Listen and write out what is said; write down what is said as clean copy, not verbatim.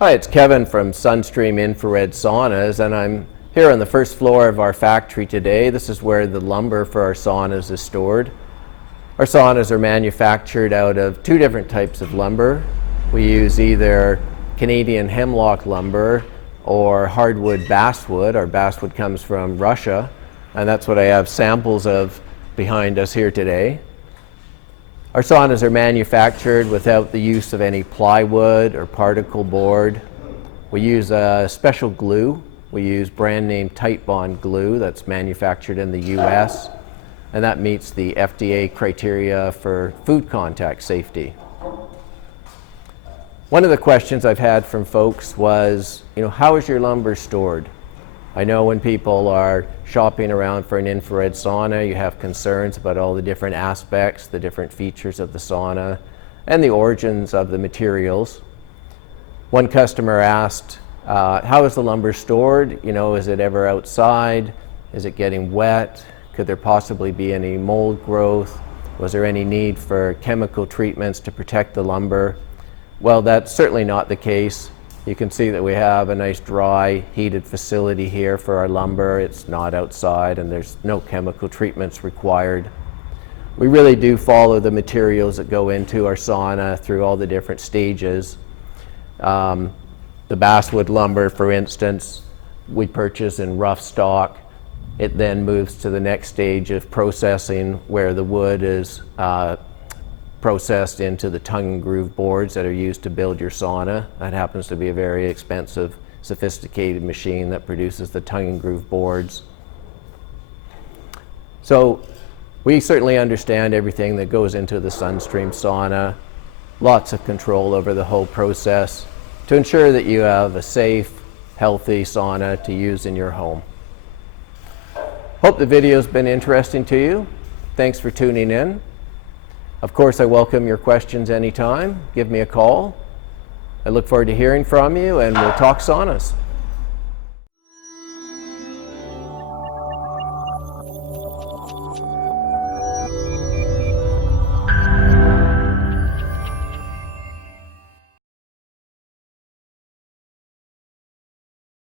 Hi, it's Kevin from Sun Stream Infrared Saunas, and I'm here on the first floor of our factory today. This is where the lumber for our saunas is stored. Our saunas are manufactured out of two different types of lumber. We use either Canadian Hemlock lumber or hardwood Basswood. Our Basswood comes from Russia, and that's what I have samples of behind us here today. Our saunas are manufactured without the use of any plywood or particleboard. We use a special glue. We use brand name Titebond glue that's manufactured in the US, and that meets the FDA criteria for food contact safety. One of the questions I've had from folks was, how is your lumber stored? I know when people are shopping around for an infrared sauna, you have concerns about all the different aspects, the different features of the sauna, and the origins of the materials. One customer asked, how is the lumber stored? Is it ever outside? Is it getting wet? Could there possibly be any mold growth? Was there any need for chemical treatments to protect the lumber? Well, that's certainly not the case. You can see that we have a nice dry, heated facility here for our lumber. It's not outside and there's no chemical treatments required. We really do follow the materials that go into our sauna through all the different stages. The Basswood lumber, for instance, we purchase in rough stock. It then moves to the next stage of processing where the wood is processed into the tongue and groove boards that are used to build your sauna. That happens to be a very expensive, sophisticated machine that produces the tongue and groove boards. So we certainly understand everything that goes into the Sun Stream sauna. Lots of control over the whole process to ensure that you have a safe, healthy sauna to use in your home. Hope the video's been interesting to you. Thanks for tuning in. Of course, I welcome your questions anytime. Give me a call. I look forward to hearing from you, and we'll talk saunas.